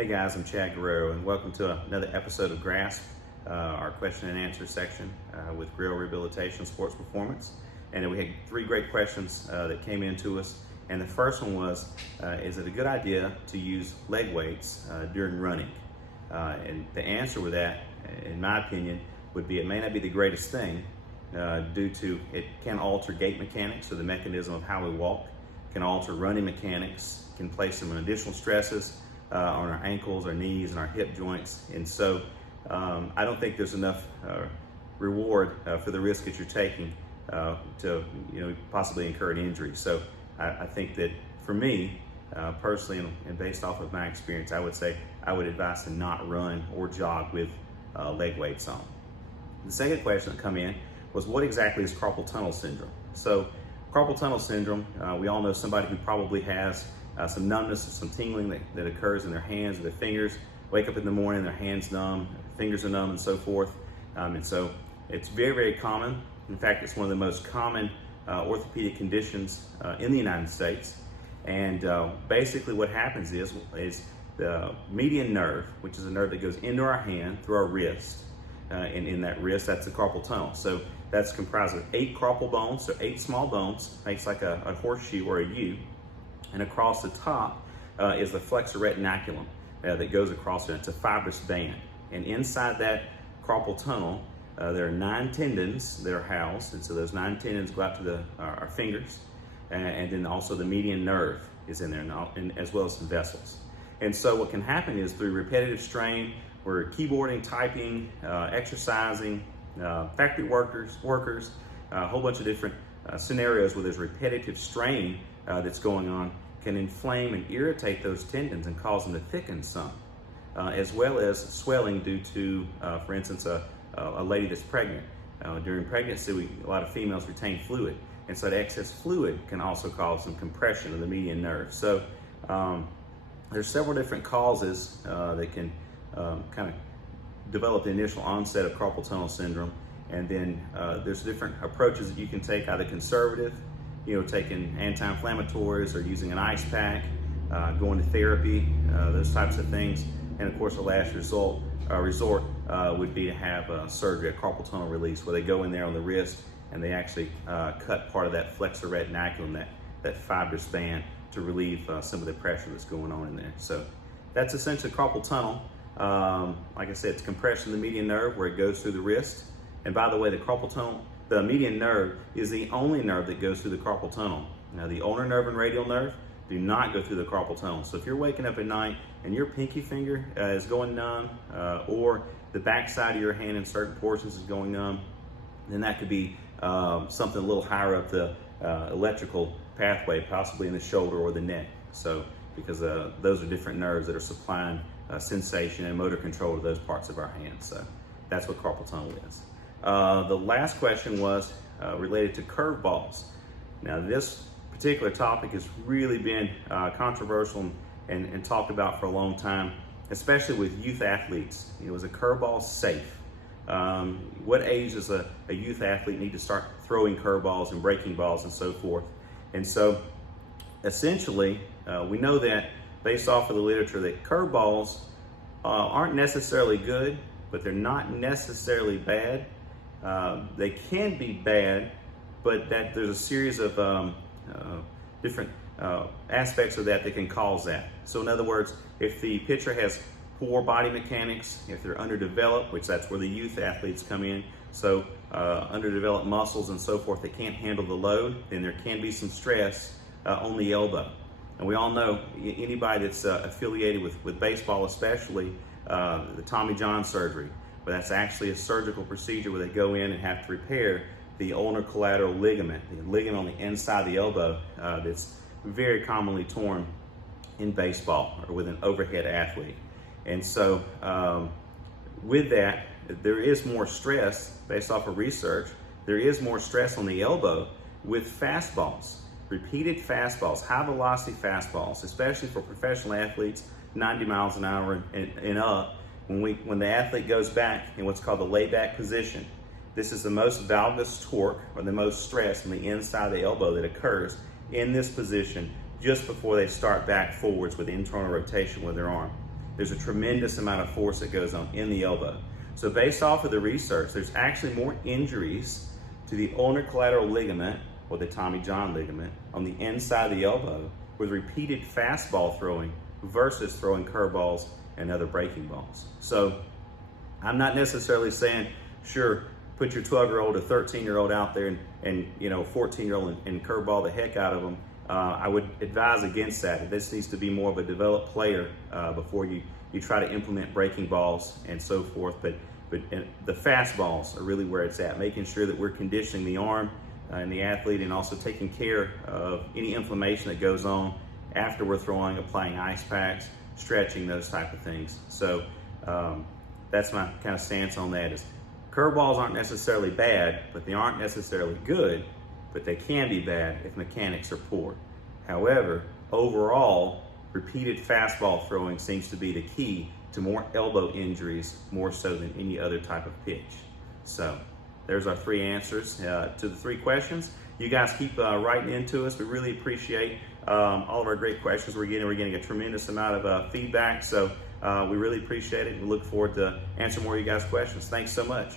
Hey guys, I'm Chad Guerrero, and welcome to another episode of GRASP, our question and answer section with Grill Rehabilitation Sports Performance. And we had three great questions that came in to us. And the first one was, is it a good idea to use leg weights during running? And the answer with that, in my opinion, would be it may not be the greatest thing due to it can alter gait mechanics, so the mechanism of how we walk, can alter running mechanics, can place some additional stresses on our ankles, our knees, and our hip joints. And so I don't think there's enough reward for the risk that you're taking to possibly incur an injury. So I think that for me, personally, and based off of my experience, I would say I would advise to not run or jog with leg weights on. The second question that come in was, what exactly is carpal tunnel syndrome? So carpal tunnel syndrome, we all know somebody who probably has some numbness or some tingling that occurs in their hands or their fingers. Wake up in the morning, their hands numb, fingers are numb, and so forth. And so it's very, very common. In fact, it's one of the most common orthopedic conditions in the United States. And basically what happens is the median nerve, which is a nerve that goes into our hand through our wrist, and in that wrist, that's the carpal tunnel. So that's comprised of 8 carpal bones, so 8 small bones, makes like a horseshoe or a U. And across the top is the flexor retinaculum that goes across it. It's a fibrous band. And inside that carpal tunnel, there are 9 tendons that are housed. And so those 9 tendons go out to our fingers. And then also the median nerve is in there, and as well as some vessels. And so what can happen is through repetitive strain, we're keyboarding, typing, exercising, factory workers, a whole bunch of different scenarios where there's repetitive strain that's going on, can inflame and irritate those tendons and cause them to thicken some, as well as swelling due to, for instance, a lady that's pregnant. During pregnancy, a lot of females retain fluid, and so the excess fluid can also cause some compression of the median nerve. So there's several different causes that can kind of develop the initial onset of carpal tunnel syndrome, and then there's different approaches that you can take, either conservative, taking anti-inflammatories or using an ice pack, going to therapy, those types of things. And of course, the last resort would be to have surgery, a carpal tunnel release, where they go in there on the wrist and they actually cut part of that flexor retinaculum, that fibrous band, to relieve some of the pressure that's going on in there. So that's essentially carpal tunnel. Like I said, it's compression of the median nerve where it goes through the wrist. And by the way, the carpal tunnel, the median nerve, is the only nerve that goes through the carpal tunnel. Now, the ulnar nerve and radial nerve do not go through the carpal tunnel. So if you're waking up at night and your pinky finger is going numb, or the back side of your hand in certain portions is going numb, then that could be something a little higher up the electrical pathway, possibly in the shoulder or the neck. So because those are different nerves that are supplying sensation and motor control to those parts of our hands. So that's what carpal tunnel is. The last question was related to curve balls. Now, this particular topic has really been controversial and talked about for a long time, especially with youth athletes. Is a curveball safe? What age does a youth athlete need to start throwing curveballs and breaking balls and so forth? And so essentially, we know that based off of the literature that curveballs aren't necessarily good, but they're not necessarily bad. They can be bad, but that there's a series of different aspects of that can cause that. So in other words, if the pitcher has poor body mechanics, if they're underdeveloped, which that's where the youth athletes come in, so underdeveloped muscles and so forth, they can't handle the load, then there can be some stress on the elbow. And we all know, anybody that's affiliated with baseball especially, the Tommy John surgery, but that's actually a surgical procedure where they go in and have to repair the ulnar collateral ligament, the ligament on the inside of the elbow that's very commonly torn in baseball or with an overhead athlete. And so with that, there is more stress based off of research. There is more stress on the elbow with fastballs, repeated fastballs, high velocity fastballs, especially for professional athletes, 90 miles an hour and up. When the athlete goes back in what's called the layback position, this is the most valgus torque, or the most stress on the inside of the elbow that occurs in this position just before they start back forwards with internal rotation with their arm. there's a tremendous amount of force that goes on in the elbow. So based off of the research, there's actually more injuries to the ulnar collateral ligament, or the Tommy John ligament, on the inside of the elbow with repeated fastball throwing versus throwing curveballs and other breaking balls. So I'm not necessarily saying, sure, put your 12-year-old or 13-year-old out there and 14-year-old and curveball the heck out of them. I would advise against that. This needs to be more of a developed player before you try to implement breaking balls and so forth. But the fastballs are really where it's at, making sure that we're conditioning the arm and the athlete, and also taking care of any inflammation that goes on after we're throwing, applying ice packs, stretching, those type of things. So that's my kind of stance on that. Is curveballs aren't necessarily bad, but they aren't necessarily good, but they can be bad if mechanics are poor. However, overall, repeated fastball throwing seems to be the key to more elbow injuries, more so than any other type of pitch. So there's our 3 answers to the 3 questions. You guys keep writing into us. We really appreciate all of our great questions we're getting. We're getting a tremendous amount of feedback. So we really appreciate it and look forward to answering more of you guys' questions. Thanks so much.